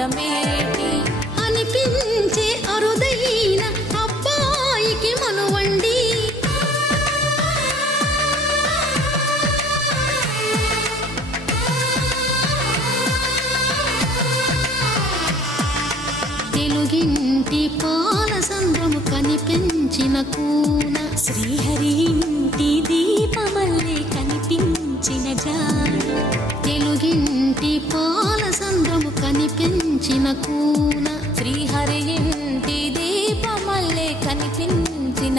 ఆరాటమేటి అనిపించే అరుదైన అబ్బాయికి మనువండి. తెలుగింటి పాల సంద్రము కనిపించిన కూన. శ్రీహరి ఇంటి దీపమల్లే కనిపించిన జాడు తెలుగింటి పా కనిపించిన కూన శ్రీహరి ఇంటి దీపమల్లే కనిపించిన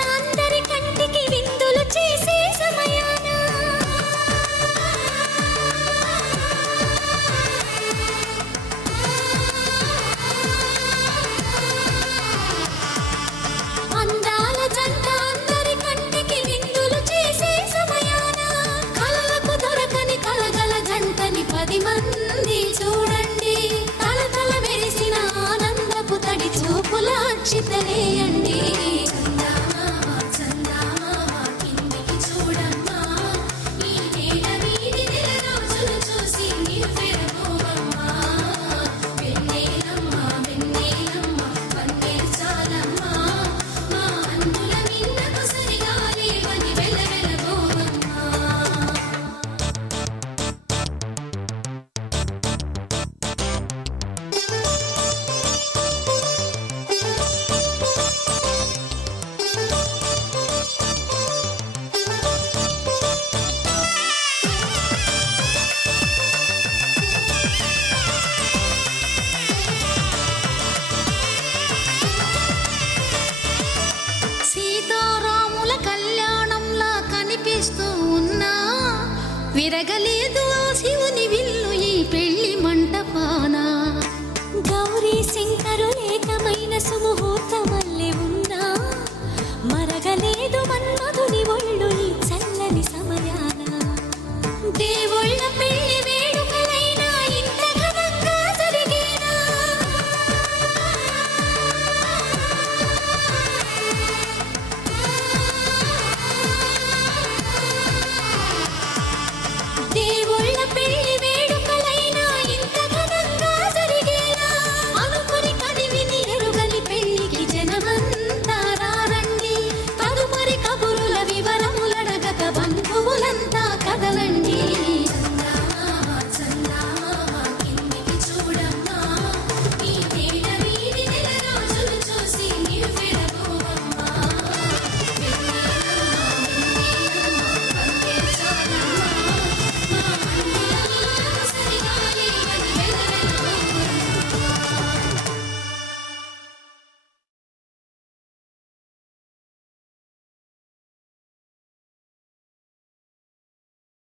అక్షితలేయండి కనిపిస్తూ ఉన్నా. విరగలేదు ఆశ